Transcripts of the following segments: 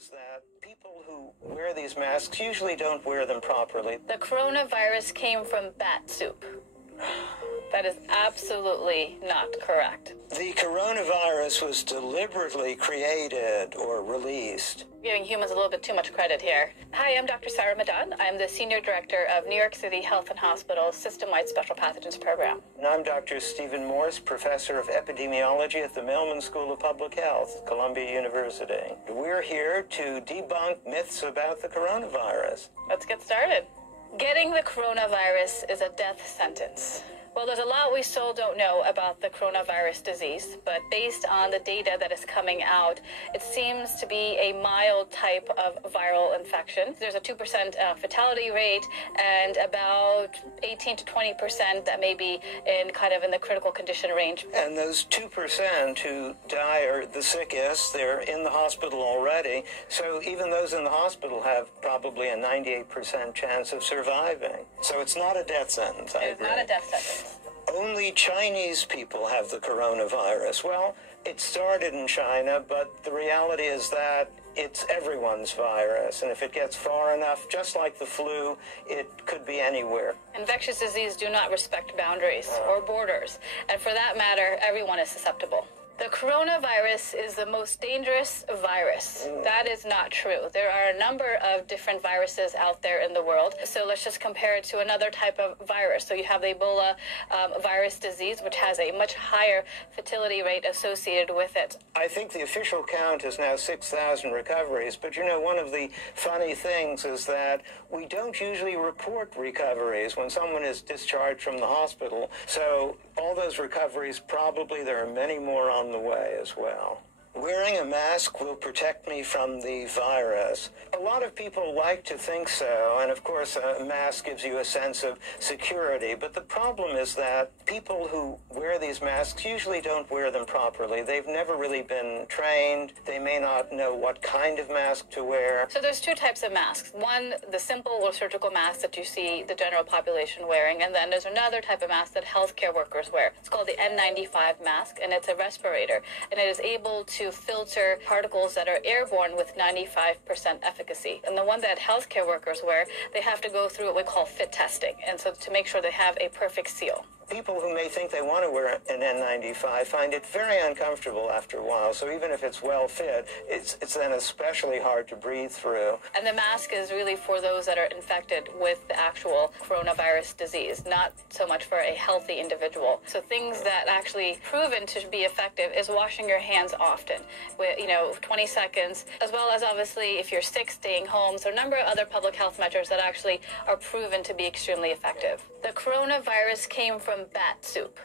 is that people who wear these masks usually don't wear them properly. The coronavirus came from bat soup. That is absolutely not correct. The coronavirus was deliberately created or released. Giving humans a little bit too much credit here. Hi, I'm Dr. Sarah Madan. I'm the Senior Director of New York City Health and Hospitals System-Wide Special Pathogens Program. And I'm Dr. Stephen Morse, Professor of Epidemiology at the Mailman School of Public Health, Columbia University. We're here to debunk myths about the coronavirus. Let's get started. Getting the coronavirus is a death sentence. Well, there's a lot we still don't know about the coronavirus disease, but based on the data that is coming out, it seems to be a mild type of viral infection. There's a 2% fatality rate and about 18 to 20% that may be in the critical condition range. And those 2% who die are the sickest. They're in the hospital already. So even those in the hospital have probably a 98% chance of surviving. So it's not a death sentence. It's not a death sentence. Only Chinese people have the coronavirus. Well, it started in China, but the reality is that it's everyone's virus. And if it gets far enough, just like the flu, it could be anywhere. Infectious disease do not respect boundaries or borders. And for that matter, everyone is susceptible. The coronavirus is the most dangerous virus. That is not true. There are a number of different viruses out there in the world. So let's just compare it to another type of virus. So you have the Ebola virus disease, which has a much higher fertility rate associated with it. I think the official count is now 6,000 recoveries. But one of the funny things is that we don't usually report recoveries when someone is discharged from the hospital. So all those recoveries, probably there are many more on the way as well. Wearing a mask will protect me from the virus. A lot of people like to think so, and of course a mask gives you a sense of security, but the problem is that people who wear these masks usually don't wear them properly. They've never really been trained. They may not know what kind of mask to wear. So there's two types of masks. One, the simple or surgical mask that you see the general population wearing, and then there's another type of mask that healthcare workers wear. It's called the N95 mask, and it's a respirator, and it is able to filter particles that are airborne with 95% efficacy. And the one that healthcare workers wear, they have to go through what we call fit testing, and so to make sure they have a perfect seal. People who may think they want to wear an N95 find it very uncomfortable after a while. So even if it's well fit, it's then especially hard to breathe through. And the mask is really for those that are infected with the actual coronavirus disease, not so much for a healthy individual. So things that actually proven to be effective is washing your hands often, with 20 seconds, as well as obviously if you're sick, staying home. So a number of other public health measures that actually are proven to be extremely effective. The coronavirus came from bat soup.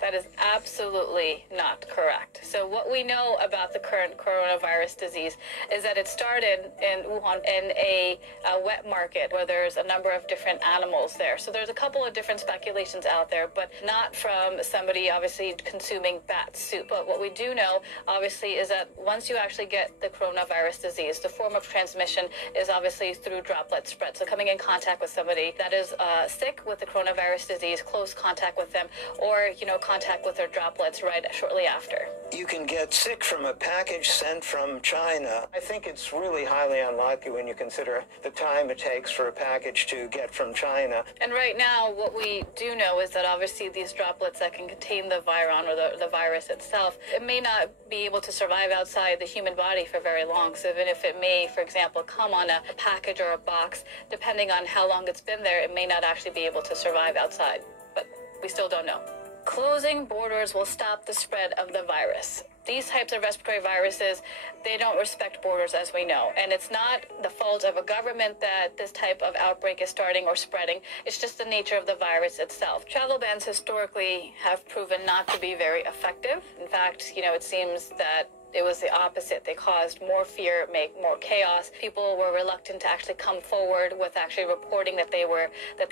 That is absolutely not correct. So what we know about the current coronavirus disease is that it started in Wuhan in a wet market where there's a number of different animals there. So there's a couple of different speculations out there, but not from somebody obviously consuming bat soup. But what we do know, obviously, is that once you actually get the coronavirus disease, the form of transmission is obviously through droplet spread. So coming in contact with somebody that is sick with the coronavirus disease, close contact with them, or, contact with their droplets shortly after. You can get sick from a package sent from China. I think it's really highly unlikely when you consider the time it takes for a package to get from China. And right now, what we do know is that obviously these droplets that can contain the viron or the virus itself, it may not be able to survive outside the human body for very long. So even if it may, for example, come on a package or a box, depending on how long it's been there, it may not actually be able to survive outside. But we still don't know. Closing borders will stop the spread of the virus. These types of respiratory viruses, they don't respect borders, as we know. And it's not the fault of a government that this type of outbreak is starting or spreading. It's just the nature of the virus itself. Travel bans historically have proven not to be very effective. In fact, it seems that it was the opposite. They caused more fear, make more chaos. People were reluctant to actually come forward with actually reporting that they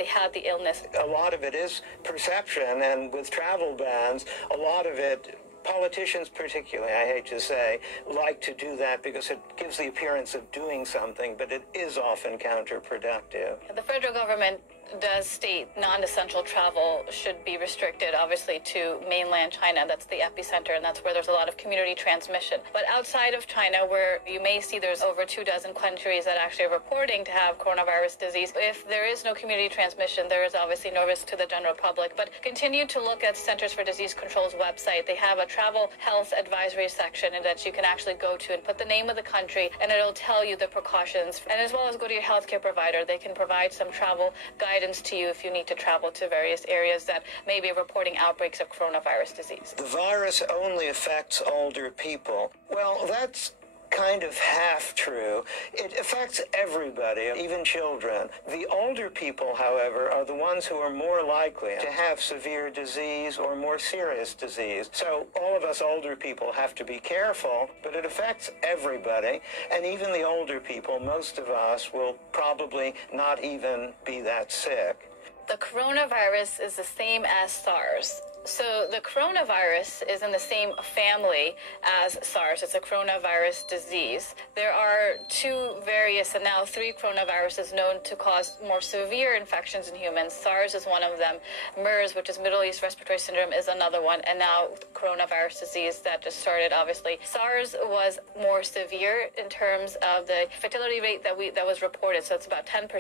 had the illness. A lot of it is perception, and with travel bans, a lot of it, politicians particularly, I hate to say, like to do that because it gives the appearance of doing something, but it is often counterproductive. The federal government does state non-essential travel should be restricted, obviously, to mainland China. That's the epicenter, and that's where there's a lot of community transmission. But outside of China, where you may see there's over 24 countries that actually are reporting to have coronavirus disease, if there is no community transmission, there is obviously no risk to the general public. But continue to look at Centers for Disease Control's website. They have a travel health advisory section that you can actually go to and put the name of the country, and it'll tell you the precautions. And as well as go to your healthcare provider, they can provide some travel guidance to you if you need to travel to various areas that may be reporting outbreaks of coronavirus disease. The virus only affects older people. Well, that's kind of half true. It affects everybody, even children. The older people, however, are the ones who are more likely to have severe disease or more serious disease. So all of us older people have to be careful, but it affects everybody. And even the older people, most of us will probably not even be that sick. The coronavirus is the same as SARS. So the coronavirus is in the same family as SARS. It's a coronavirus disease. There are two various, and now 3 coronaviruses known to cause more severe infections in humans. SARS is one of them. MERS, which is Middle East Respiratory Syndrome, is another one. And now coronavirus disease that just started, obviously. SARS was more severe in terms of the fertility rate that was reported. So it's about 10%,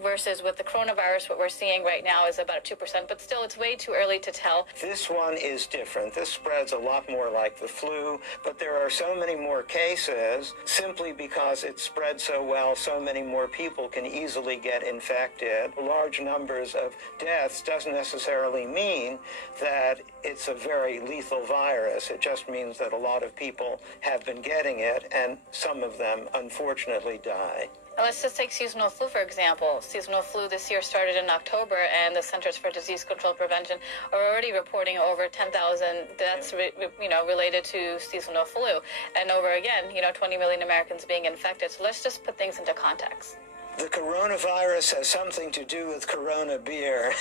versus with the coronavirus, what we're seeing right now is about 2%. But still, it's way too early to tell. This one is different. This spreads a lot more like the flu, but there are so many more cases simply because it spreads so well. So many more people can easily get infected. Large numbers of deaths doesn't necessarily mean that it's a very lethal virus. It just means that a lot of people have been getting it, and some of them unfortunately die. Let's just take seasonal flu, for example. Seasonal flu this year started in October, and the Centers for Disease Control Prevention are already reporting over 10,000 deaths, related to seasonal flu. And over, again, 20 million Americans being infected. So let's just put things into context. The coronavirus has something to do with Corona beer.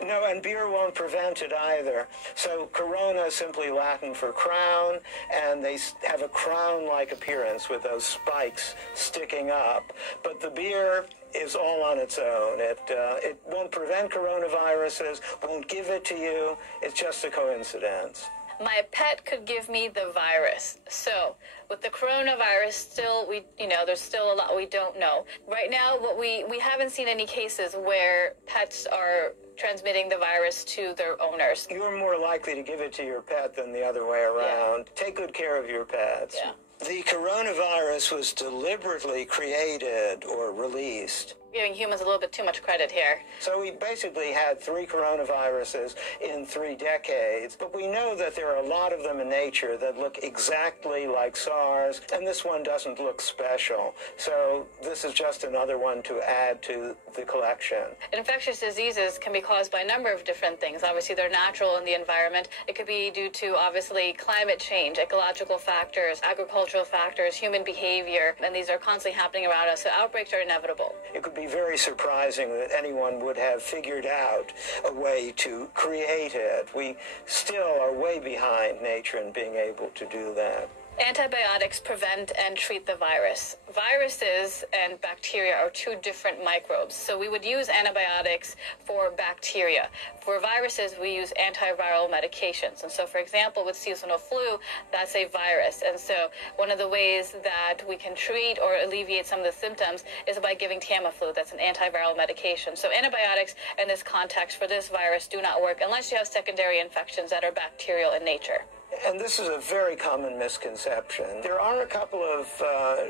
No, and beer won't prevent it either. So Corona is simply Latin for crown, and they have a crown-like appearance with those spikes sticking up. But the beer is all on its own. It won't prevent coronaviruses, won't give it to you. It's just a coincidence. My pet could give me the virus. So with the coronavirus, still, there's still a lot we don't know. Right now, we haven't seen any cases where pets are transmitting the virus to their owners. You're more likely to give it to your pet than the other way around. Yeah. Take good care of your pets. Yeah. The coronavirus was deliberately created or released. Giving humans a little bit too much credit here. So we basically had 3 coronaviruses in 3 decades, but we know that there are a lot of them in nature that look exactly like SARS, and this one doesn't look special. So this is just another one to add to the collection. Infectious diseases can be caused by a number of different things. Obviously, they're natural in the environment. It could be due to, obviously, climate change, ecological factors, agricultural factors, human behavior, and these are constantly happening around us, so outbreaks are inevitable. It could be very surprising that anyone would have figured out a way to create it. We still are way behind nature in being able to do that. Antibiotics prevent and treat the virus. Viruses and bacteria are 2 different microbes. So we would use antibiotics for bacteria. For viruses, we use antiviral medications. And so, for example, with seasonal flu, that's a virus. And so one of the ways that we can treat or alleviate some of the symptoms is by giving Tamiflu. That's an antiviral medication. So antibiotics in this context for this virus do not work unless you have secondary infections that are bacterial in nature. And this is a very common misconception. There are a couple of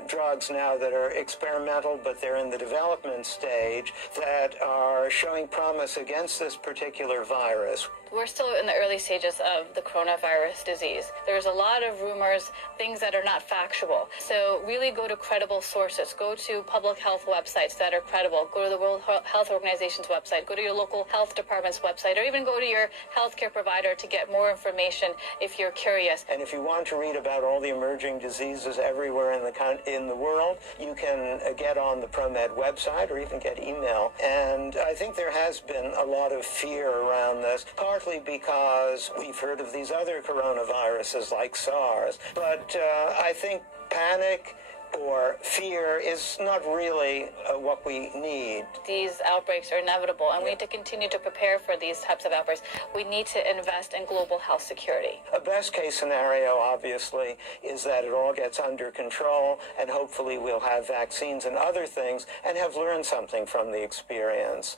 drugs now that are experimental, but they're in the development stage, that are showing promise against this particular virus. We're still in the early stages of the coronavirus disease. There's a lot of rumors, things that are not factual. So really go to credible sources. Go to public health websites that are credible. Go to the World Health Organization's website. Go to your local health department's website, or even go to your healthcare provider to get more information if you're curious. And if you want to read about all the emerging diseases everywhere in the world, you can get on the ProMed website or even get email. And I think there has been a lot of fear around this, partly because we've heard of these other coronaviruses like SARS. But I think panic or fear is not really what we need. These outbreaks are inevitable, and we need to continue to prepare for these types of outbreaks. We need to invest in global health security. A best case scenario, obviously, is that it all gets under control, and hopefully we'll have vaccines and other things and have learned something from the experience.